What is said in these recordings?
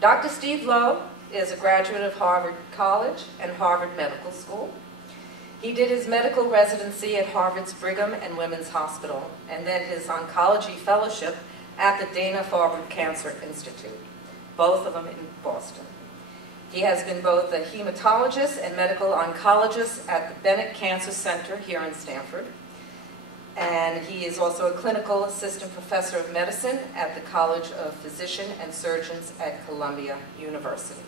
Dr. Steve Lowe is a graduate of Harvard College and Harvard Medical School. He did his medical residency at Harvard's Brigham and Women's Hospital, and then his oncology fellowship at the Dana-Farber Cancer Institute, both of them in Boston. He has been both a hematologist and medical oncologist at the Bennett Cancer Center here in Stamford. And he is also a clinical assistant professor of medicine at the College of Physicians and Surgeons at Columbia University.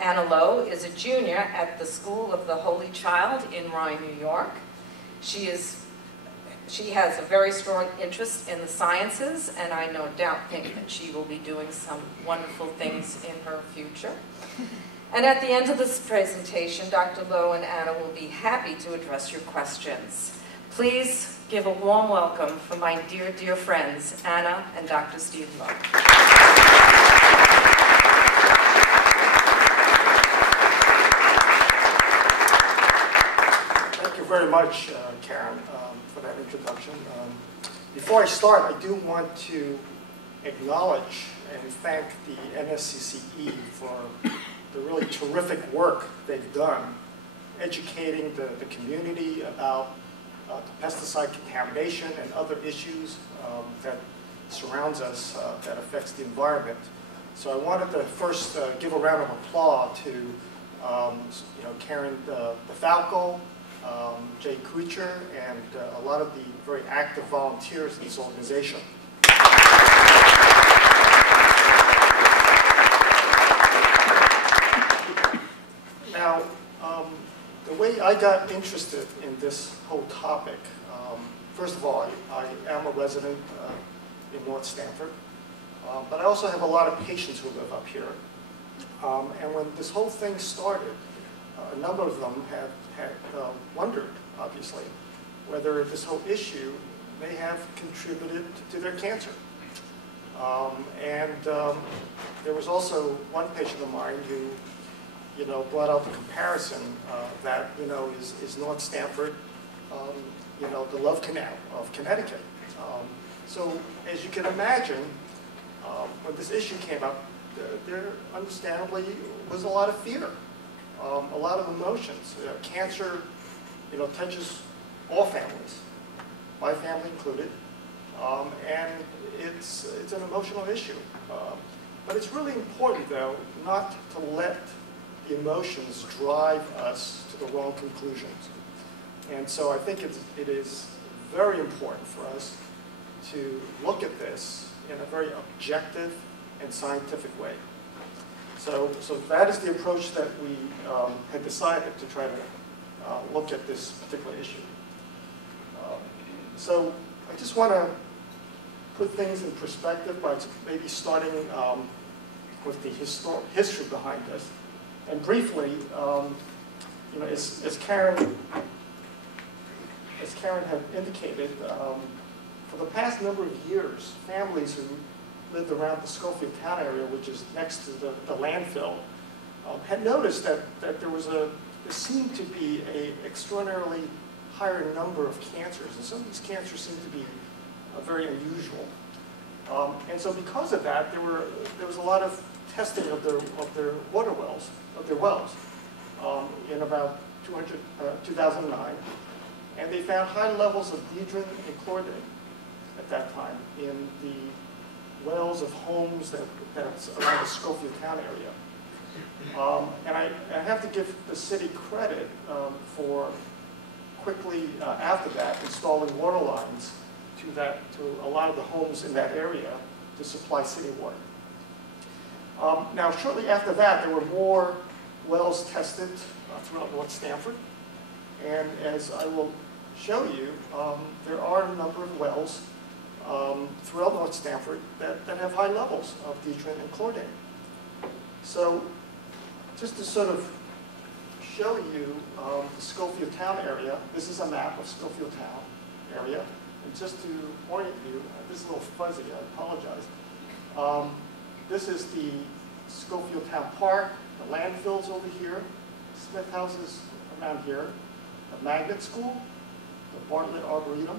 Anna Lowe is a junior at the School of the Holy Child in Rye, New York. She has a very strong interest in the sciences, and I no doubt think that she will be doing some wonderful things in her future. And at the end of this presentation, Dr. Lowe and Anna will be happy to address your questions. Please give a warm welcome for my dear, dear friends, Anna and Dr. Steve Lowe. Thank you very much, Karen, for that introduction. Before I start, I do want to acknowledge and thank the NSCCE for the really terrific work they've done educating the community about the pesticide contamination and other issues that surrounds us that affects the environment. So I wanted to first give a round of applause to Karen DeFalco, Jay Kucher, and a lot of the very active volunteers in this organization. Now, the way I got interested in this whole topic, first of all, I am a resident in North Stamford, but I also have a lot of patients who live up here. And when this whole thing started, a number of them had wondered, obviously, whether this whole issue may have contributed to their cancer. There was also one patient of mine who brought out the comparison that, is North Stamford, the Love Canal of Connecticut. So as you can imagine, when this issue came up, there understandably was a lot of fear, a lot of emotions. Cancer, touches all families, my family included, and it's an emotional issue. But it's really important, though, not to let the emotions drive us to the wrong conclusions. And so I think it is very important for us to look at this in a very objective and scientific way. So that is the approach that we had decided to try to look at this particular issue. So I just want to put things in perspective by maybe starting with the history behind this. And briefly, as Karen had indicated, for the past number of years, families who lived around the Schofield Town area, which is next to the landfill, had noticed that there seemed to be an extraordinarily higher number of cancers, and some of these cancers seemed to be very unusual. And so because of that, there was a lot of testing of their water wells, in about 2009, and they found high levels of didrin and chlordane at that time in the wells of homes that's around the Schofield Town area. And I have to give the city credit for quickly after that installing water lines to a lot of the homes in that area to supply city water. Now, shortly after that, there were more wells tested throughout North Stamford. And as I will show you, there are a number of wells throughout North Stamford that have high levels of didrin and chlordane. So just to sort of show you the Schofield Town area, this is a map of Schofield Town area. And just to orient you, this is a little fuzzy, I apologize. This is the Schofield Town Park, the landfill's over here, Smith House is around here, the Magnet School, the Bartlett Arboretum,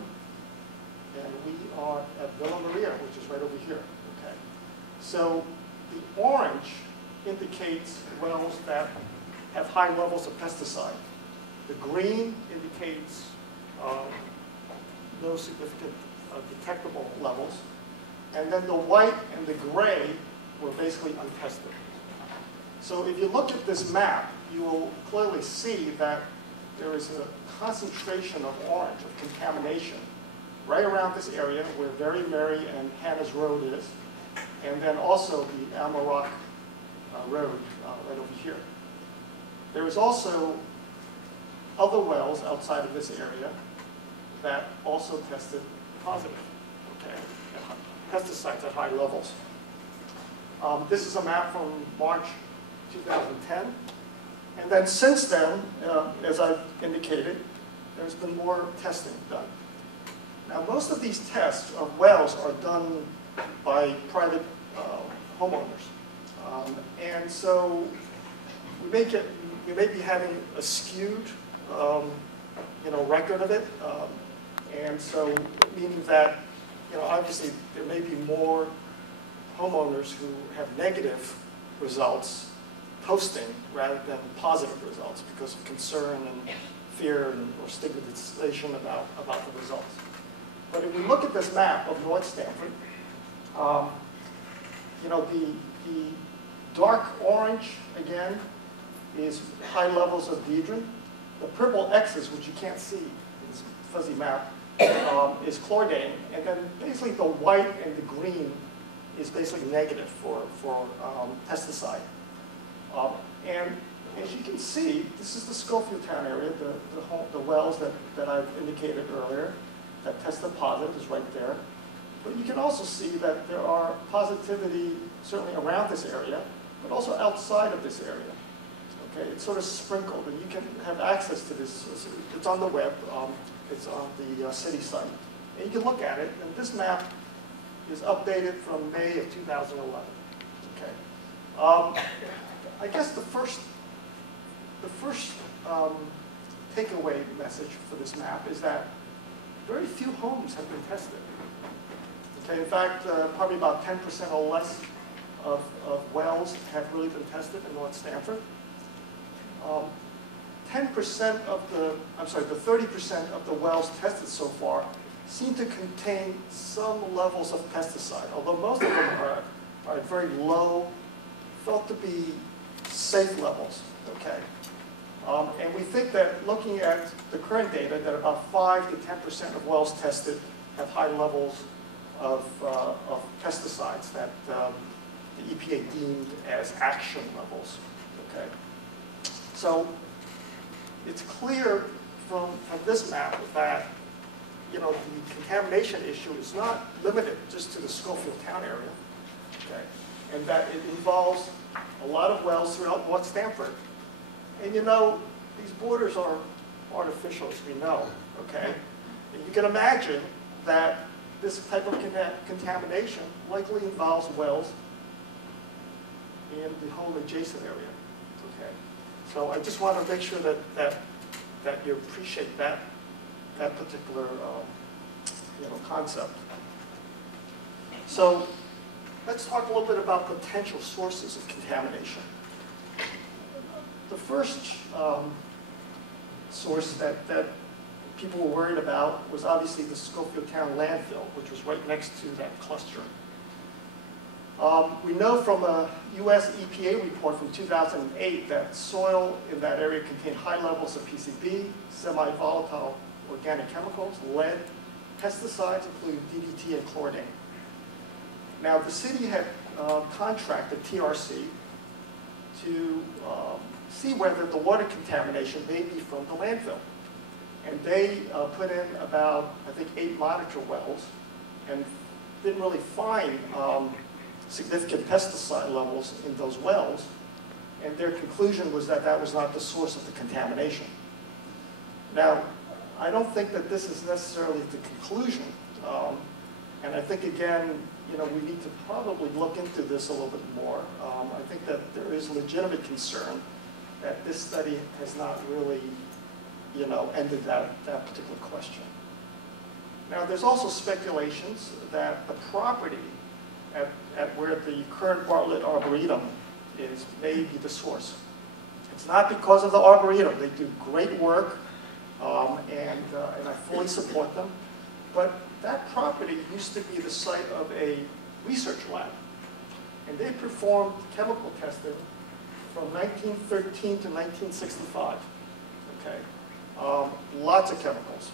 and we are at Villa Maria, which is right over here. Okay. So the orange indicates wells that have high levels of pesticide. The green indicates no significant detectable levels. And then the white and the gray were basically untested. So if you look at this map, you will clearly see that there is a concentration of orange, of contamination, right around this area where Very Mary and Hannah's Road is, and then also the Almarock Road right over here. There is also other wells outside of this area that also tested positive, okay, pesticides at high levels. This is a map from March 2010. And then since then, as I've indicated, there's been more testing done. Now, most of these tests of wells are done by private homeowners. And so we may be having a skewed record of it. And so meaning that, obviously there may be more homeowners who have negative results posting rather than positive results because of concern and fear or stigmatization about the results. But if we look at this map of North Stamford, the dark orange, again, is high levels of deidrin. The purple X's, which you can't see in this fuzzy map, is chlordane. And then basically the white and the green is basically negative for pesticide. And as you can see, this is the Schofield Town area, the wells that I've indicated earlier that tested positive is right there. But you can also see that there are positivity certainly around this area, but also outside of this area. Okay, it's sort of sprinkled, and you can have access to this. It's on the web. It's on the city site. And you can look at it, and this map is updated from May of 2011. Okay. I guess the first takeaway message for this map is that very few homes have been tested. Okay, in fact, probably about 10% or less of wells have really been tested in North Stamford. 10% of the 30% of the wells tested so far seem to contain some levels of pesticide, although most of them are at very low, felt to be safe levels, okay? And we think that looking at the current data, that about 5 to 10% of wells tested have high levels of pesticides that the EPA deemed as action levels, okay? So it's clear from this map that the contamination issue is not limited just to the Schofield Town area, okay? And that it involves a lot of wells throughout North Stamford. And these borders are artificial, as we know, okay? And you can imagine that this type of contamination likely involves wells in the whole adjacent area, okay? So I just want to make sure that you appreciate that particular concept. So let's talk a little bit about potential sources of contamination. The first source that people were worried about was obviously the Schofield Town landfill, which was right next to that cluster. We know from a US EPA report from 2008 that soil in that area contained high levels of PCB, semi-volatile organic chemicals, lead, pesticides, including DDT and chlordane. Now, the city had contracted TRC to see whether the water contamination may be from the landfill. And they put in about, I think, 8 monitor wells and didn't really find significant pesticide levels in those wells. And their conclusion was that that was not the source of the contamination. Now, I don't think that this is necessarily the conclusion. And I think, again, we need to probably look into this a little bit more. I think that there is legitimate concern that this study has not really, ended that particular question. Now, there's also speculations that the property at where the current Bartlett Arboretum is may be the source. It's not because of the Arboretum. They do great work, and I fully support them. But that property used to be the site of a research lab. And they performed chemical testing from 1913 to 1965. Okay, lots of chemicals.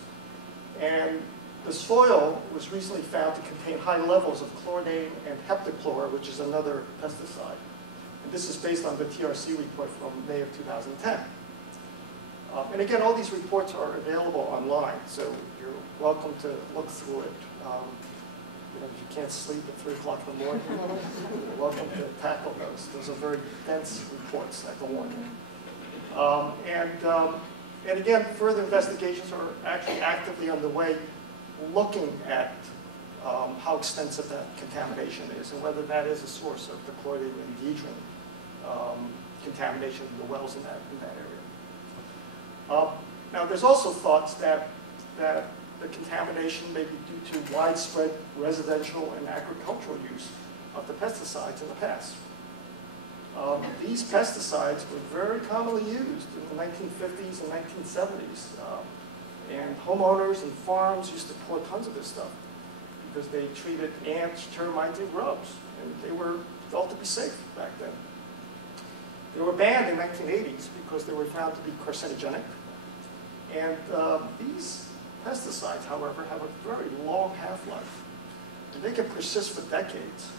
And the soil was recently found to contain high levels of chlordane and heptachlor, which is another pesticide. And this is based on the TRC report from May of 2010. And again, all these reports are available online, so you're welcome to look through it. You know, if you can't sleep at 3 o'clock in the morning, you're welcome to tackle those. Those are very dense reports at the morning. And again, further investigations are actually actively underway looking at how extensive that contamination is and whether that is a source of the chloride and dedron contamination in the wells in that area. Now, there's also thoughts that the contamination may be due to widespread residential and agricultural use of the pesticides in the past. These pesticides were very commonly used in the 1950s and 1970s. And homeowners and farms used to pour tons of this stuff because they treated ants, termites, and grubs. And they were felt to be safe back then. They were banned in the 1980s because they were found to be carcinogenic. And these pesticides, however, have a very long half-life. And they can persist for decades.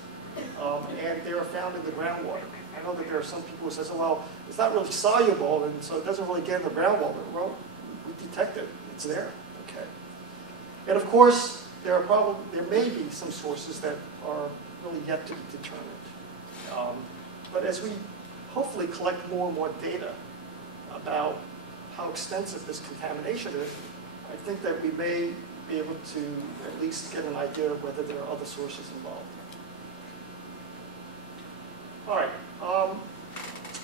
And they are found in the groundwater. I know that there are some people who say, well, it's not really soluble, and so it doesn't really get in the groundwater. Well, we detect it. It's there. Okay. And of course, there may be some sources that are really yet to be determined. But as we hopefully collect more and more data about how extensive this contamination is, I think that we may be able to at least get an idea of whether there are other sources involved. All right,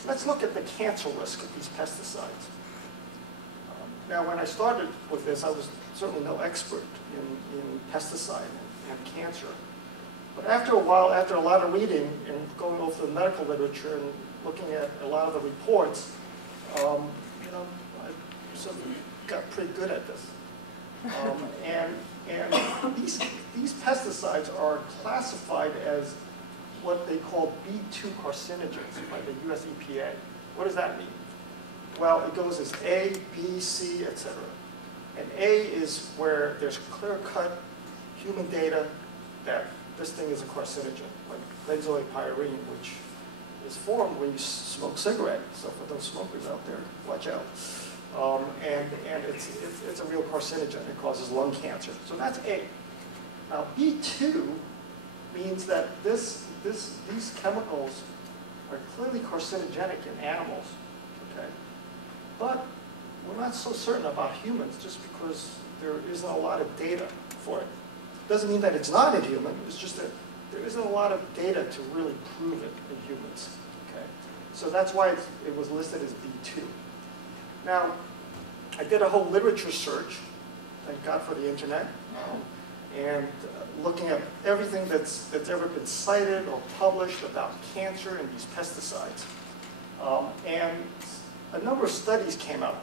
let's look at the cancer risk of these pesticides. Now, when I started with this, I was certainly no expert in pesticide and cancer. But after a while, after a lot of reading and going over the medical literature and looking at a lot of the reports, you know, I sort of got pretty good at this. And these pesticides are classified as what they call B2 carcinogens by the US EPA. What does that mean? Well, it goes as A, B, C, etc. And A is where there's clear-cut human data that this thing is a carcinogen, like benzoylpyrene, which is formed when you smoke cigarettes. So for those smokers out there, watch out. And it's a real carcinogen. It causes lung cancer. So that's A. Now, B2 means that these chemicals are clearly carcinogenic in animals, okay? But we're not so certain about humans just because there isn't a lot of data for it. Doesn't mean that it's not in humans, it's just that there isn't a lot of data to really prove it in humans, okay? So that's why it was listed as B2. Now, I did a whole literature search, thank God for the internet, and looking at everything that's ever been cited or published about cancer and these pesticides. And a number of studies came out.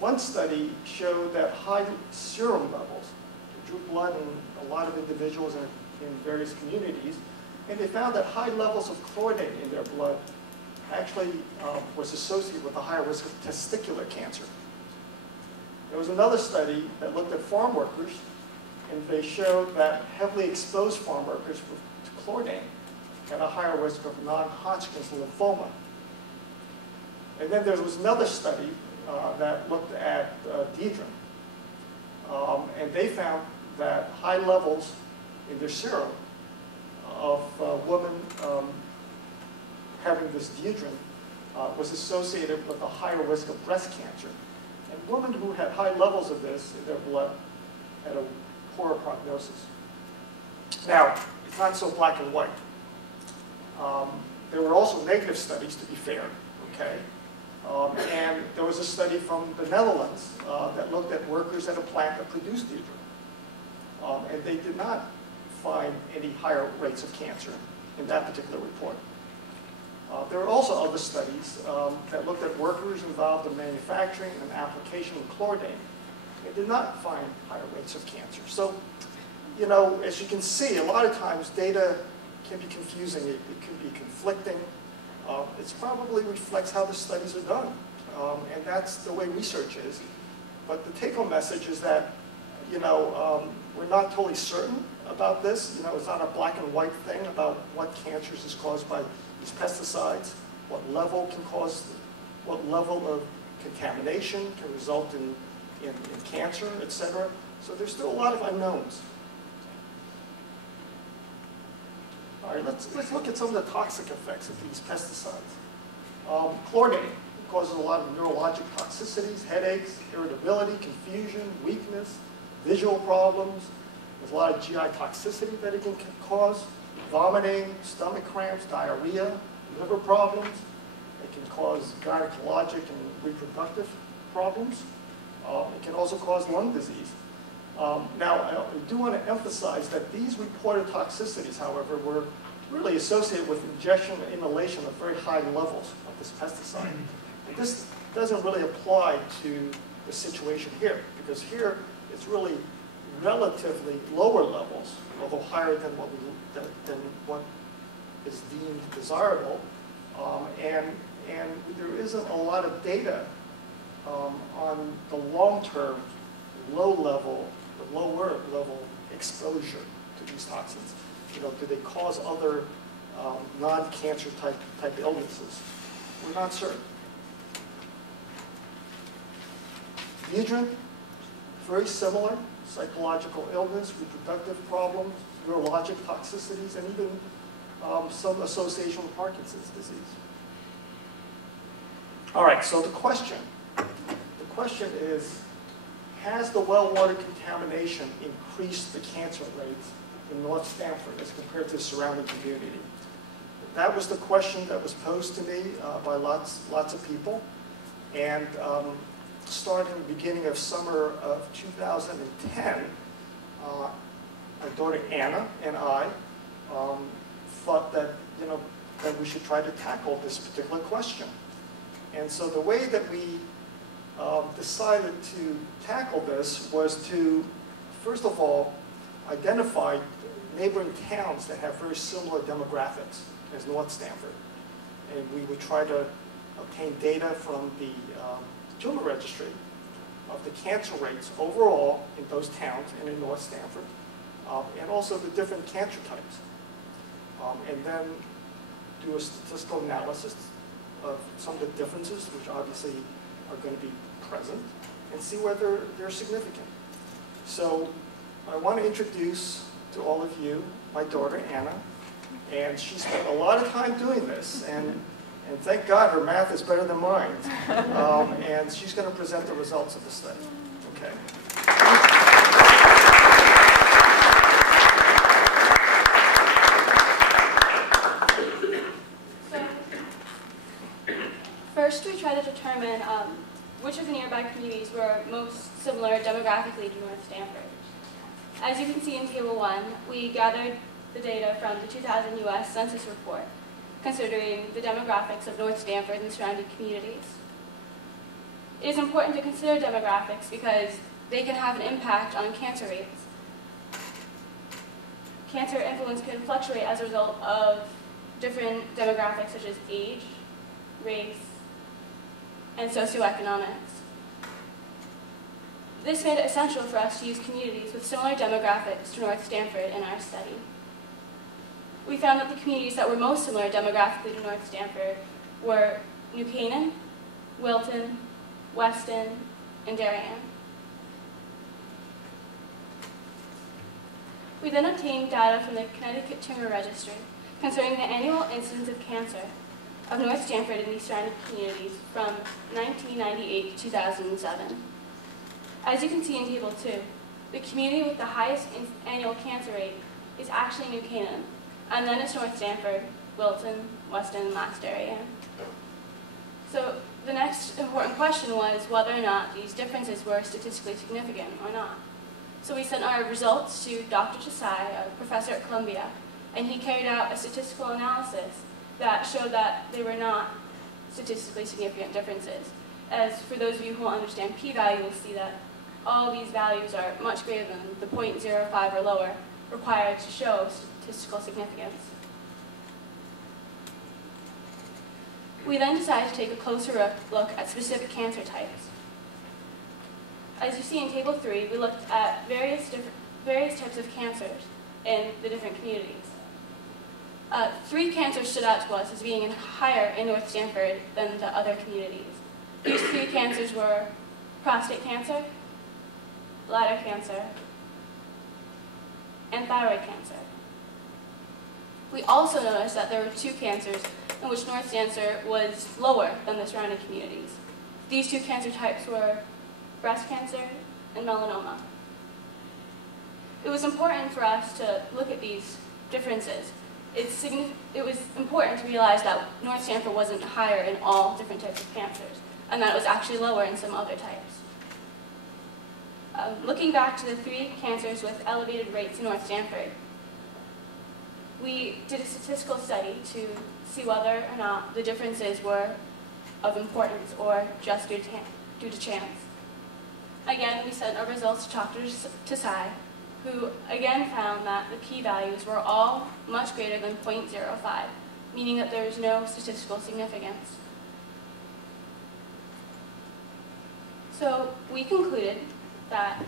One study showed that high serum levels, drew blood in a lot of individuals in various communities, and they found that high levels of chlordane in their blood actually was associated with a higher risk of testicular cancer. There was another study that looked at farm workers, and they showed that heavily exposed farm workers to chlordane had a higher risk of non-Hodgkin's lymphoma. And then there was another study that looked at dedron. And they found that high levels in their serum of women having this dedron was associated with a higher risk of breast cancer. And women who had high levels of this in their blood had a poorer prognosis. Now, it's not so black and white. There were also negative studies, to be fair, okay? And there was a study from the Netherlands that looked at workers at a plant that produced dedron. And they did not find any higher rates of cancer in that particular report. There are also other studies that looked at workers involved in manufacturing and application of chlordane and did not find higher rates of cancer. So, you know, as you can see, a lot of times data can be confusing. It can be conflicting. It probably reflects how the studies are done. And that's the way research is. But the take-home message is that, you know, we're not totally certain about this. You know, it's not a black and white thing about what cancers is caused by these pesticides, what level can cause, what level of contamination can result in cancer, etc. So there's still a lot of unknowns. All right, let's look at some of the toxic effects of these pesticides. Chlordane causes a lot of neurologic toxicities, headaches, irritability, confusion, weakness, visual problems. There's a lot of GI toxicity that it can cause, vomiting, stomach cramps, diarrhea, liver problems. It can cause gynecologic and reproductive problems. It can also cause lung disease. Now, I do want to emphasize that these reported toxicities, however, were really associated with ingestion and inhalation of very high levels of this pesticide. And this doesn't really apply to the situation here, because here it's really relatively lower levels, although higher than what is deemed desirable. And there isn't a lot of data on the long-term, lower level exposure to these toxins. You know, do they cause other non-cancer type illnesses? We're not certain. Deodorant, very similar, psychological illness, reproductive problems, neurologic toxicities, and even some association with Parkinson's disease. All right, so the question is, has the well water contamination increased the cancer rates in North Stamford as compared to the surrounding community? That was the question that was posed to me by lots of people. And starting the beginning of summer of 2010, my daughter Anna and I thought that, you know, that we should try to tackle this particular question. And so the way that we decided to tackle this was to, first of all, identify neighboring towns that have very similar demographics as North Stamford. And we would try to obtain data from the tumor registry of the cancer rates overall in those towns and in North Stamford, and also the different cancer types. And then do a statistical analysis of some of the differences, which obviously are going to be present, and see whether they're significant. So I want to introduce to all of you my daughter, Anna, and she spent a lot of time doing this, and thank God her math is better than mine. And she's going to present the results of the study. Okay. First, we try to determine which of the nearby communities were most similar demographically to North Stamford. As you can see in Table 1, we gathered the data from the 2000 U.S. Census report, considering the demographics of North Stamford and surrounding communities. It is important to consider demographics because they can have an impact on cancer rates. Cancer influence can fluctuate as a result of different demographics such as age, race, and socioeconomics. This made it essential for us to use communities with similar demographics to North Stamford in our study. We found that the communities that were most similar demographically to North Stamford were New Canaan, Wilton, Weston, and Darien. We then obtained data from the Connecticut Tumor Registry concerning the annual incidence of cancer of North Stamford and these surrounding communities from 1998 to 2007. As you can see in Table 2, the community with the highest annual cancer rate is actually New Canaan, and then it's North Stamford, Wilton, Weston, and last Darien. So the next important question was whether or not these differences were statistically significant or not. So we sent our results to Dr. Desai, a professor at Columbia, and he carried out a statistical analysis that showed that they were not statistically significant differences. As for those of you who will understand p-value, will see that all these values are much greater than the 0.05 or lower required to show statistical significance. We then decided to take a closer look at specific cancer types. As you see in Table 3, we looked at various types of cancers in the different communities. 3 cancers stood out to us as being higher in North Stamford than the other communities. These 3 cancers were prostate cancer, bladder cancer, and thyroid cancer. We also noticed that there were 2 cancers in which North Stamford was lower than the surrounding communities. These 2 cancer types were breast cancer and melanoma. It was important for us to look at these differences. It was important to realize that North Stamford wasn't higher in all different types of cancers, and that it was actually lower in some other types. Looking back to the 3 cancers with elevated rates in North Stamford, we did a statistical study to see whether or not the differences were of importance or just due to chance. Again, we sent our results to Dr. Desai, who again found that the p-values were all much greater than 0.05, meaning that there was no statistical significance. So we concluded that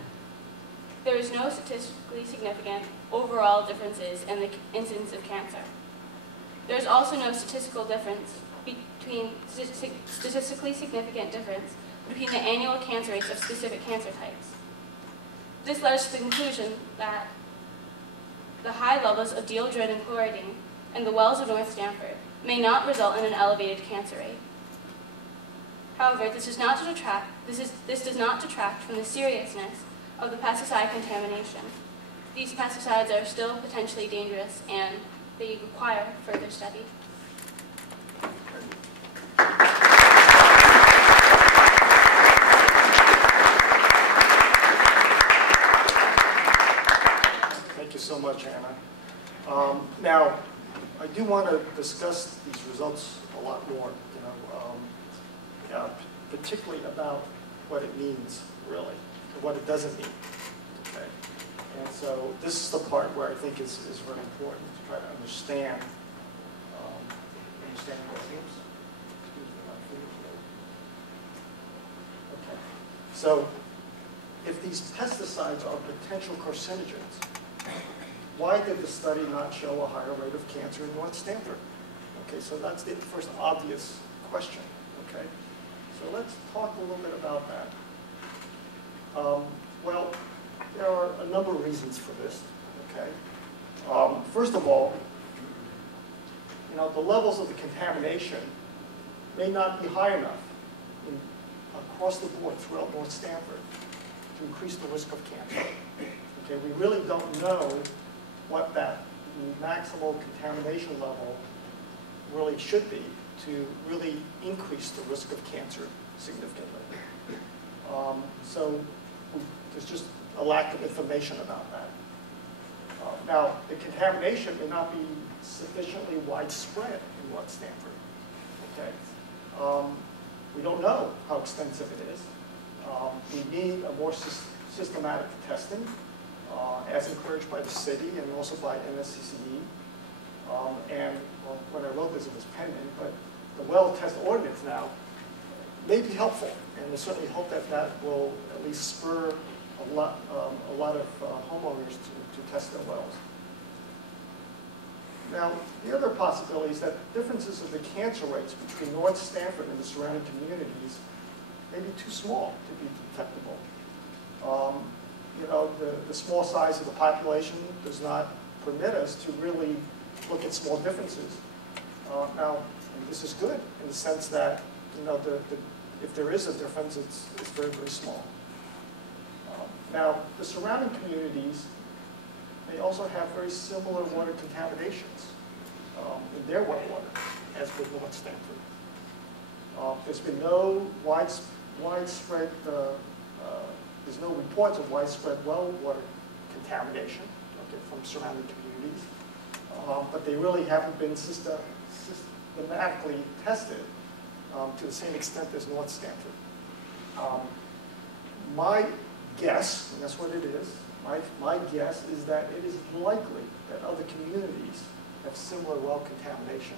there is no statistically significant overall differences in the incidence of cancer. There's also no statistical difference between statistically significant difference between the annual cancer rates of specific cancer types. This led us to the conclusion that the high levels of dieldrin and chloridine in the wells of North Stamford may not result in an elevated cancer rate. However, this does not detract from the seriousness of the pesticide contamination. These pesticides are still potentially dangerous, and they require further study. Thank you so much, Anna. Now, I do want to discuss these results a lot more, particularly about what it means, really, and what it doesn't mean. Okay? And so this is the part where I think is very important to try to understand what seems. Excuse me, my fingers there. Okay. So if these pesticides are potential carcinogens, why did the study not show a higher rate of cancer in North Stamford? Okay, so that's the first obvious question. Okay, so let's talk a little bit about that. Well, there are a number of reasons for this. Okay, first of all, the levels of the contamination may not be high enough across the board throughout North Stamford to increase the risk of cancer. Okay, we really don't know what that maximal contamination level really should be to really increase the risk of cancer significantly. So there's just a lack of information about that. Now, the contamination may not be sufficiently widespread in North Stamford. Okay, we don't know how extensive it is. We need a more systematic testing, as encouraged by the city and also by NSCCE. And when I wrote this, it was pending, but the well test ordinance now may be helpful, and I certainly hope that that will at least spur a lot of homeowners to test their wells. Now, the other possibility is that differences of the cancer rates between North Stamford and the surrounding communities may be too small to be detectable. The small size of the population does not permit us to really look at small differences. Now, this is good in the sense that if there is a difference, it's very, very small. Now, the surrounding communities may also have very similar water contaminations in their well water as with North Stamford. There's been no widespread there's no reports of widespread well water contamination, okay, from surrounding communities, but they really haven't been systematically tested to the same extent as North Stamford. My guess, and that's what it is, my guess is that it is likely that other communities have similar well contamination,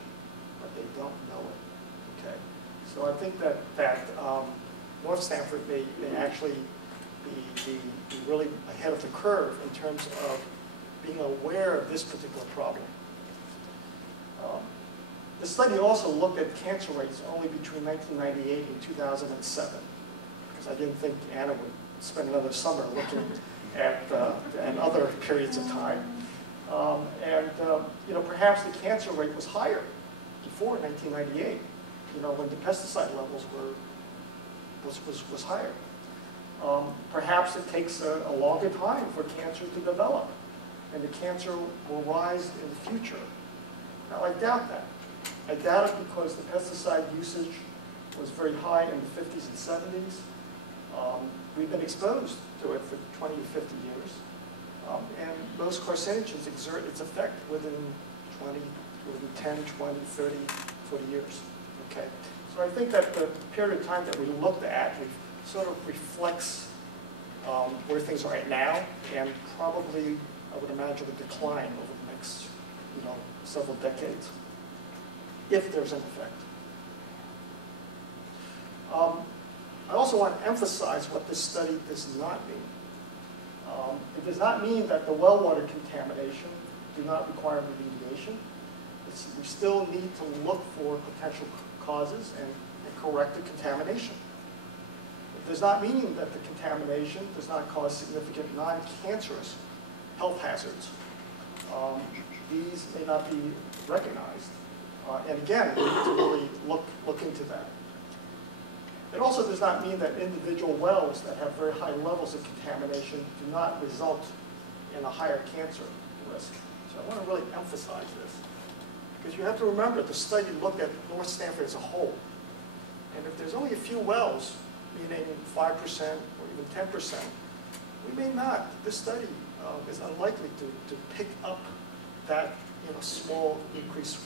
but they don't know it. Okay, so I think that North Stamford may actually be really ahead of the curve in terms of being aware of this particular problem. The study also looked at cancer rates only between 1998 and 2007, because I didn't think Anna would spend another summer looking at other periods of time. You know, perhaps the cancer rate was higher before 1998. You know, when the pesticide levels was higher. Perhaps it takes a longer time for cancer to develop, and the cancer will rise in the future. Now, I doubt that. I doubt it because the pesticide usage was very high in the 50s and 70s. We've been exposed to it for 20 to 50 years. And those carcinogens exert its effect within 10, 20, 30, 40 years. Okay? So I think that the period of time that we looked at sort of reflects where things are right now, and probably, I would imagine, a decline over the next, you know, several decades, if there's an effect. I also want to emphasize what this study does not mean. It does not mean that the well water contamination do not require remediation. We still need to look for potential causes and correct the contamination. It does not mean that the contamination does not cause significant non-cancerous health hazards. These may not be recognized. And again, we need to really look into that. It also does not mean that individual wells that have very high levels of contamination do not result in a higher cancer risk. So I want to really emphasize this. Because you have to remember, the study looked at North Stamford as a whole. And if there's only a few wells, meaning 5% or even 10%, we may not. This study is unlikely to pick up that, you know, small increase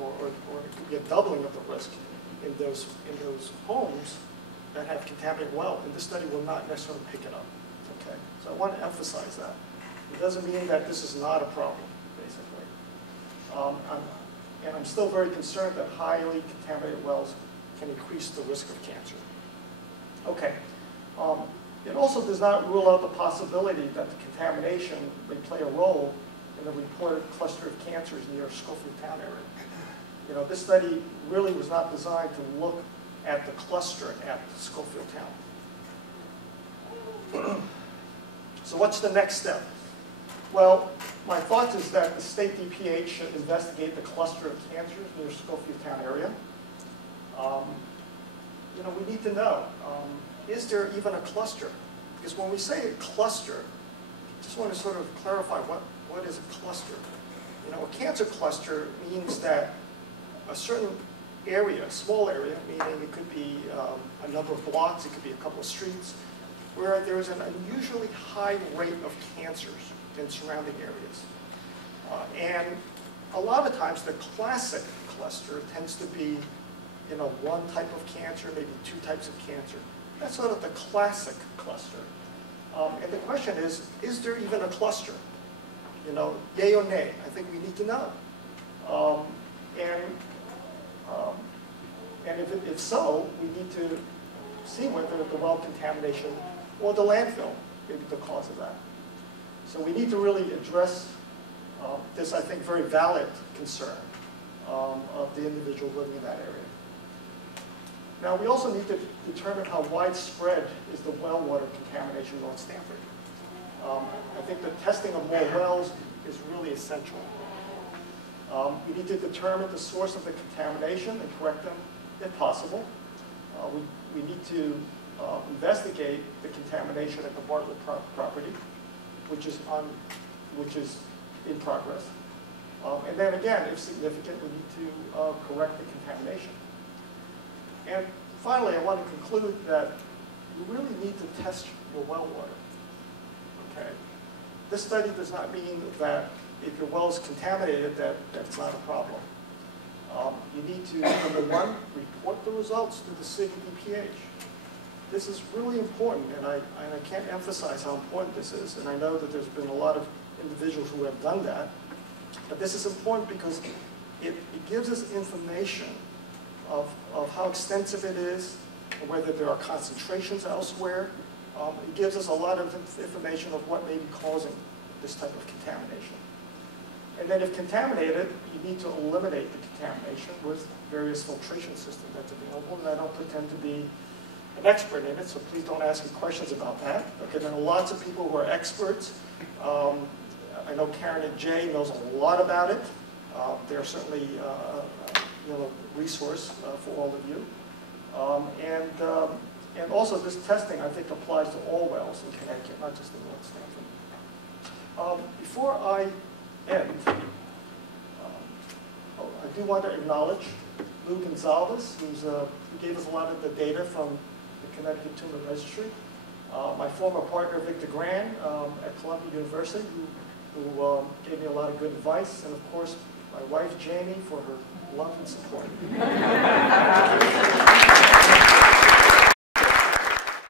or it could be a doubling of the risk in those homes that have contaminated well, and this study will not necessarily pick it up. Okay, so I want to emphasize that. It doesn't mean that this is not a problem, basically. And I'm still very concerned that highly contaminated wells can increase the risk of cancer. Okay. It also does not rule out the possibility that the contamination may play a role in the reported cluster of cancers near Schofield Town area. You know, this study really was not designed to look at the cluster at Schofield Town. So what's the next step? Well, my thought is that the state DPH should investigate the cluster of cancers near Schofield Town area. You know, we need to know, is there even a cluster? Because when we say a cluster, I just want to sort of clarify what is a cluster. You know, a cancer cluster means that a certain area, a small area, meaning it could be a number of blocks, it could be a couple of streets, where there is an unusually high rate of cancers in surrounding areas. And a lot of times the classic cluster tends to be, you know, one type of cancer, maybe two types of cancer. That's sort of the classic cluster. And the question is there even a cluster? You know, yay or nay? I think we need to know. And if so, we need to see whether the well contamination or the landfill may be the cause of that. So we need to really address this, I think, very valid concern of the individual living in that area. Now, we also need to determine how widespread is the well water contamination in North Stamford. I think the testing of more wells is really essential. We need to determine the source of the contamination and correct them if possible. We need to investigate the contamination at the Bartlett property, which is in progress. And then again, if significant, we need to correct the contamination. And finally, I want to conclude that you really need to test your well water. Okay? This study does not mean that if your well is contaminated, that's not a problem. You need to, number one, report the results to the city EPH. This is really important, and I can't emphasize how important this is, and I know that there's been a lot of individuals who have done that, but this is important because it gives us information of how extensive it is, and whether there are concentrations elsewhere. It gives us a lot of information of what may be causing this type of contamination. And then if contaminated, you need to eliminate the contamination with various filtration systems that's available, and I don't pretend to be an expert in it, so please don't ask me questions about that. Okay, there are lots of people who are experts. I know Karen and Jay knows a lot about it. They're certainly a resource for all of you. And also this testing, I think, applies to all wells in Connecticut, not just in North Stamford. Before I end, I do want to acknowledge Lou Gonzalez, who gave us a lot of the data from the Connecticut Tumor Registry. My former partner, Victor Gran, at Columbia University, who gave me a lot of good advice, and of course, my wife, Jamie, for her love and support.